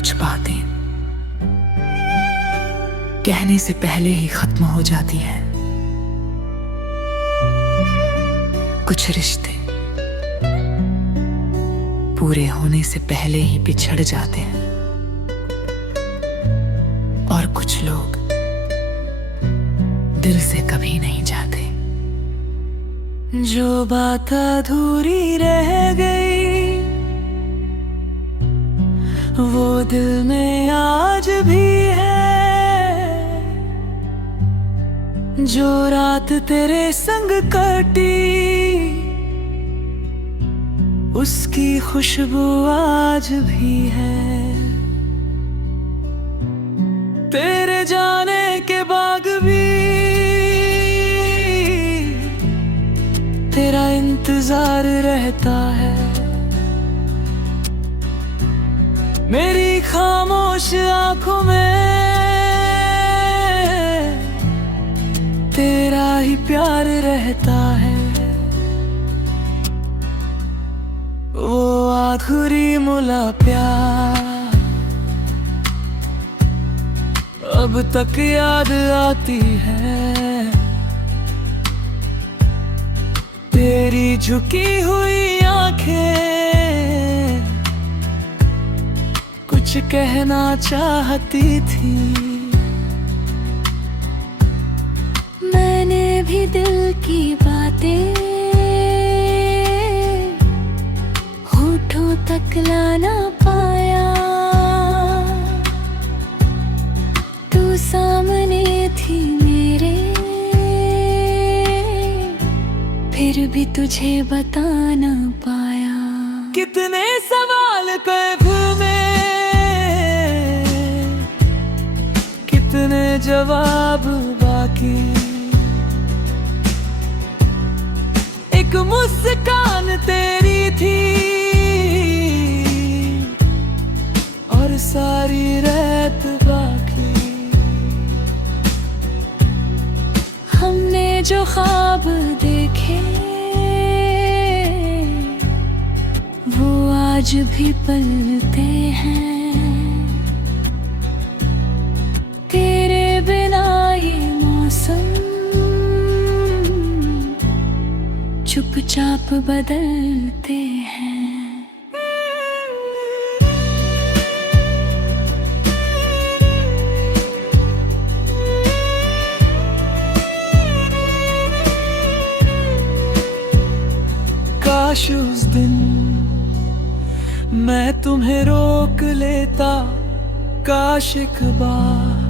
कुछ बातें कहने से पहले ही खत्म हो जाती हैं। कुछ रिश्ते पूरे होने से पहले ही बिछड़ जाते हैं और कुछ लोग दिल से कभी नहीं जाते। जो बात अधूरी रह गई वो दिल में आज भी है। जो रात तेरे संग कटी उसकी खुशबू आज भी है। तेरे जाने के बाद भी तेरा इंतजार रहता है। मेरी खामोश आंखों में तेरा ही प्यार रहता है। वो आखिरी मुला प्यार अब तक याद आती है। तेरी झुकी हुई आंखें कुछ कहना चाहती थी। मैंने भी दिल की बातें होठों तक ला ना पाया। तू सामने थी मेरे फिर भी तुझे बता ना पाया। कितने सवाल कैफ में कितने जवाब बाकी। एक मुस्कान तेरी थी और सारी रात बाकी। हमने जो ख्वाब देखे वो आज भी पलते हैं। तेरे बिना ये मौसम चुपचाप बदलते हैं। काश उस दिन मैं तुम्हें रोक लेता। काश एक बार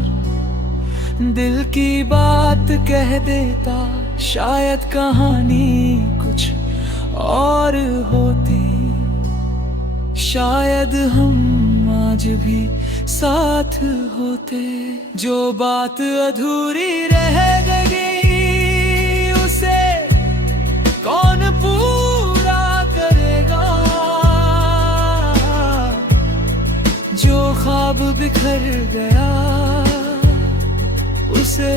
दिल की बात कह देता। शायद कहानी कुछ और होती। शायद हम आज भी साथ होते। जो बात अधूरी रह गई उसे कौन पूरा करेगा। जो ख्वाब बिखर गया उसे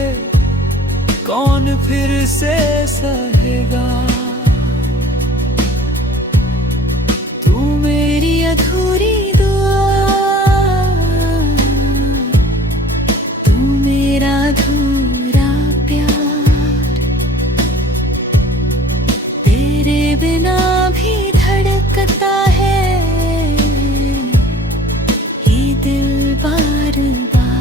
कौन फिर से सहेगा। तू मेरी अधूरी दुआ तू मेरा अधूरा प्यार। तेरे बिना भी धड़कता है ये दिल बार बार।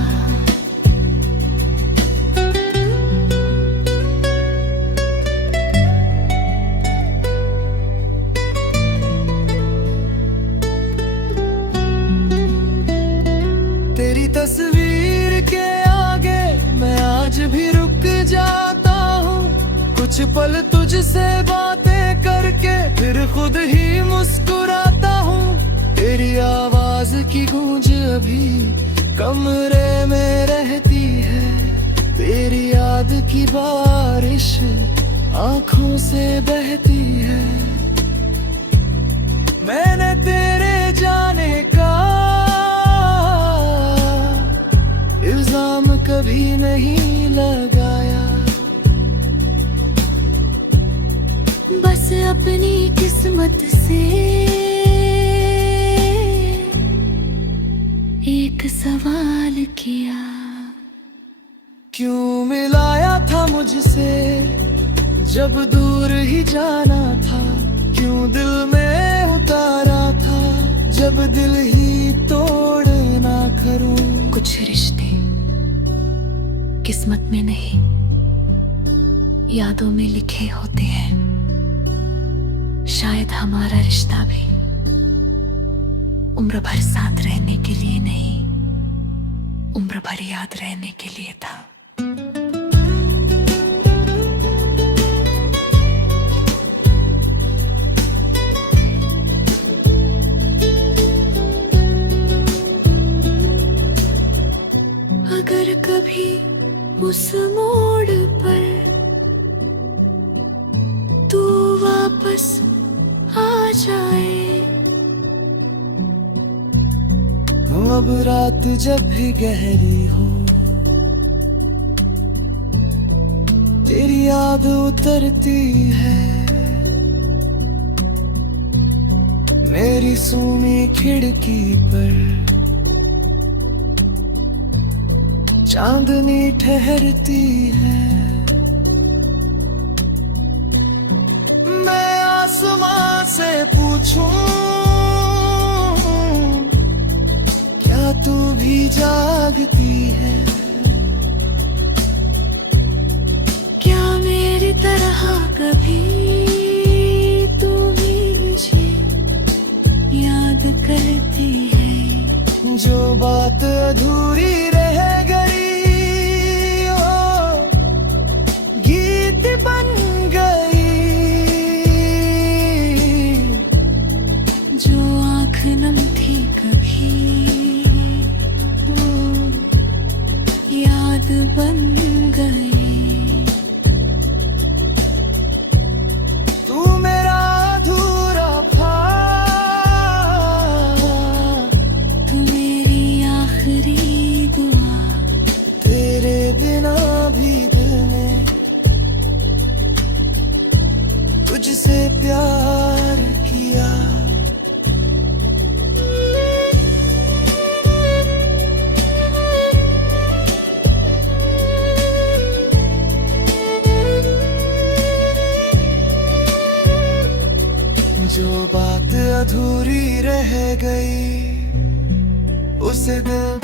तेरी तस्वीर के आगे मैं आज भी रुक जाता हूँ। कुछ पल तुझसे बातें करके फिर खुद ही मुस्कुराता हूँ। तेरी आवाज की गूंज अभी कमरे में रहती है। तेरी याद की बारिश आंखों से बहती है। मैंने तेरे जाने का इल्जाम कभी नहीं लगाया। बस अपनी किस्मत से किया। क्यों मिलाया था मुझसे जब दूर ही जाना था, क्यों दिल में उतारा था जब दिल ही तोड़ ना करूं। कुछ रिश्ते किस्मत में नहीं यादों में लिखे होते हैं। शायद हमारा रिश्ता भी उम्र भर साथ रहने के लिए नहीं, उम्र भर याद रहने के लिए था। अगर कभी उस मोड़ पर तू वापस आ जाए, अब रात जब भी गहरी हो, तेरी याद उतरती है मेरी सूनी खिड़की पर। चांदनी ठहरती है, मैं आसमां से पूछूं क्या तू भी जागती है। क्या मेरी तरह कभी तू भी मुझे याद करती है। जो बात अधूरी रह गई ओ गीत बन गई, जो आँख नम थी कभी वो याद बन गई। तू मेरा अधूरा था, तू मेरी आखिरी दुआ। तेरे बिना भी दिल में तुझसे प्यार किया। जो बात अधूरी रह गई उसे दिल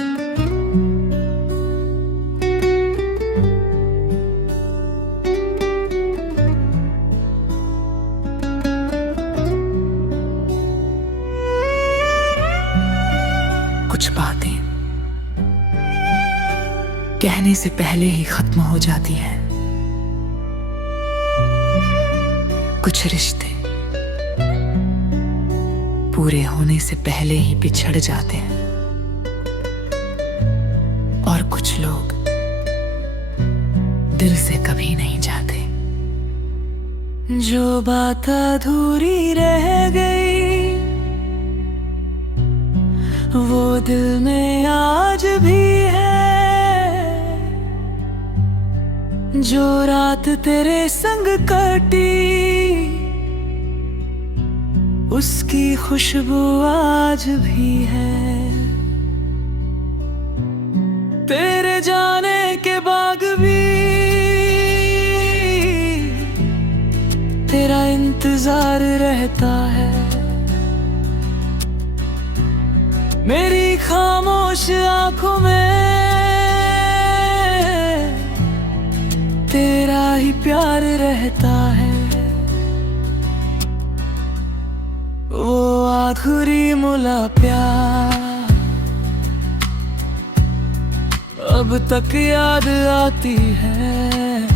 कुछ बातें कहने से पहले ही खत्म हो जाती हैं। कुछ रिश्ते पूरे होने से पहले ही बिछड़ जाते हैं। और कुछ लोग दिल से कभी नहीं जाते। जो बात अधूरी रह गई वो दिल में आज भी है। जो रात तेरे संग कटी उसकी खुशबू आज भी है। तेरे जाने के बाद भी तेरा इंतजार रहता है। मेरी खामोश आंखों में तेरा ही प्यार रहता है। वो आखिरी मुला प्यार अब तक याद आती है।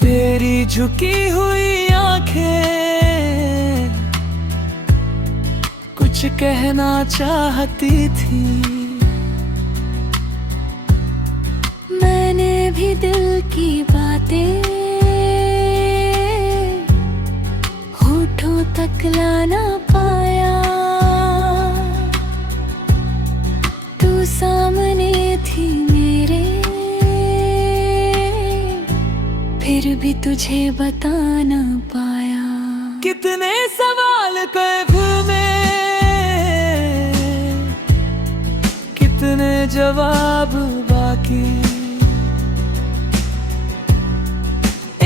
तेरी झुकी हुई आंखें कुछ कहना चाहती थी। मैंने भी दिल की बातें होठों तक लाना पाया। तू सामने थी मेरे, फिर भी तुझे बता ना पाया। कितने सवाल कैफ में जवाब बाकी।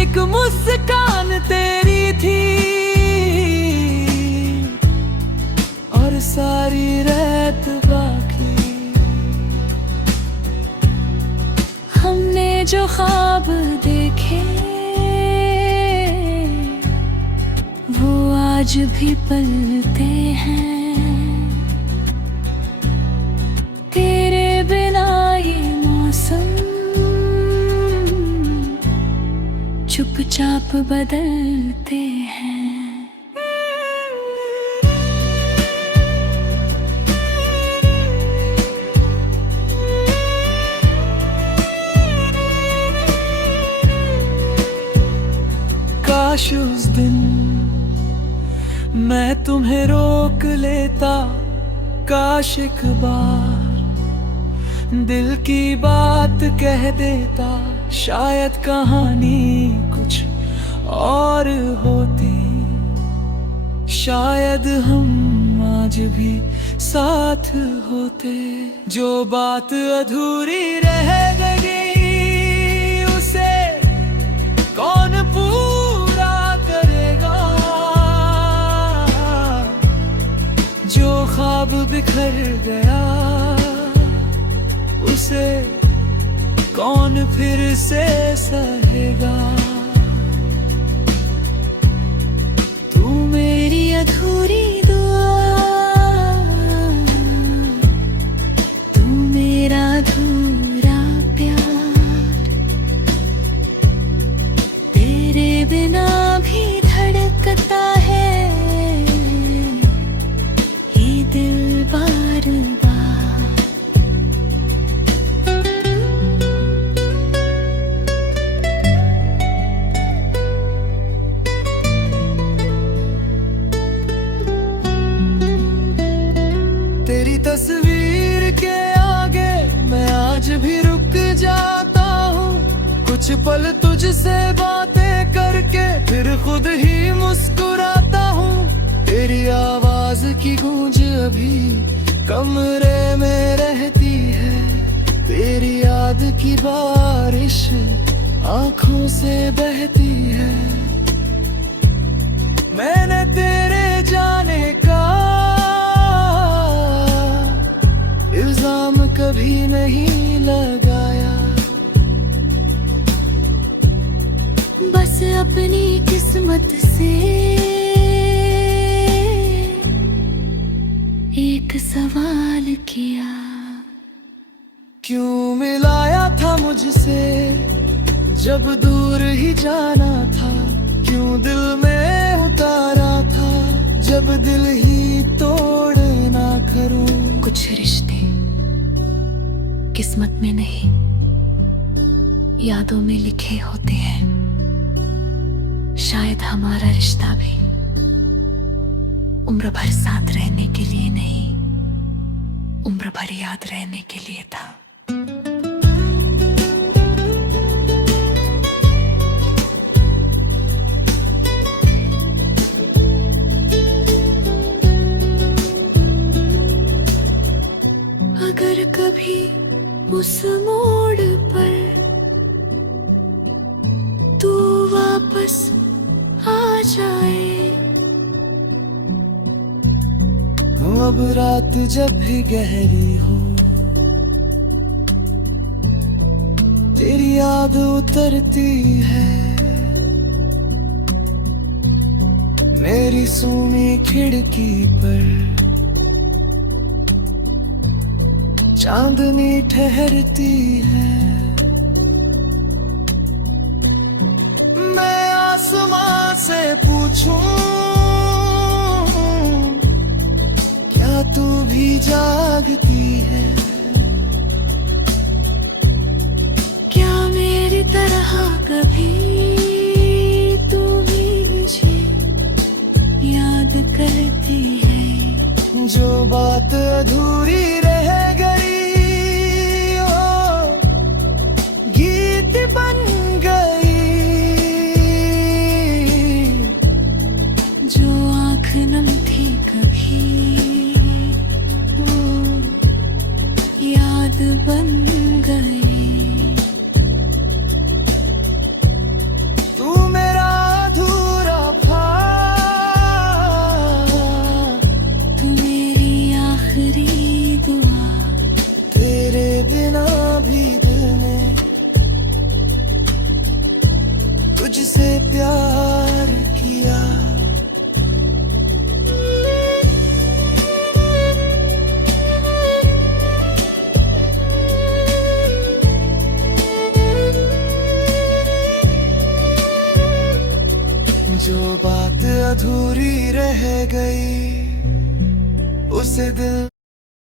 एक मुस्कान तेरी थी और सारी रात बाकी। हमने जो ख्वाब देखे वो आज भी पलते हैं। तेरे बिना ये मौसम चुपचाप बदलते हैं। काश उस दिन मैं तुम्हें रोक लेता, काश एक बार दिल की बात कह देता। शायद कहानी कुछ और होती, शायद हम आज भी साथ होते। जो बात अधूरी रह गई उसे कौन पूरा करेगा। जो ख्वाब बिखर गया उसे कौन फिर से सहेगा। तू मेरी अधूरी दुआ, तू मेरा अधूरा प्यार। तेरे बिना भी धड़कता है ये दिल बार बार। तेरी तस्वीर के आगे मैं आज भी रुक जाता हूँ। कुछ पल तुझसे बातें करके फिर खुद ही मुस्कुराता हूँ। तेरी आवाज की गूंज अभी कमरे में रहती है। तेरी याद की बारिश आंखों से बहती है। मैंने तेरे जाने का इल्जाम कभी नहीं लगाया। बस अपनी किस्मत से एक सवाल किया। क्यों मिलाया था मुझसे जब दूर ही जाना था। क्यों दिल में उतारा था जब दिल ही तोड़ ना करूं। कुछ रिश्ते किस्मत में नहीं यादों में लिखे होते हैं। शायद हमारा रिश्ता भी उम्र भर साथ रहने के लिए नहीं, उम्र भर याद रहने के लिए था। अगर कभी उस मोड़ पर तू वापस आ जाए। अब रात जब भी गहरी हो तेरी याद उतरती है। मेरी सूनी खिड़की पर चांदनी ठहरती है। मैं आसमां से पूछूं क्या तू भी जागती है। क्या मेरी तरह कभी तू भी मुझे याद करती है। जो बात अधूरी रह गई गीत बन गई। जो आँख नम थी कभी वो याद बन गई। तू मेरा अधूरा था, तू मेरी आखिरी दुआ। तेरे बिना भी दिल में तुझसे प्यार किया। जो बात अधूरी रह गई उसे दिल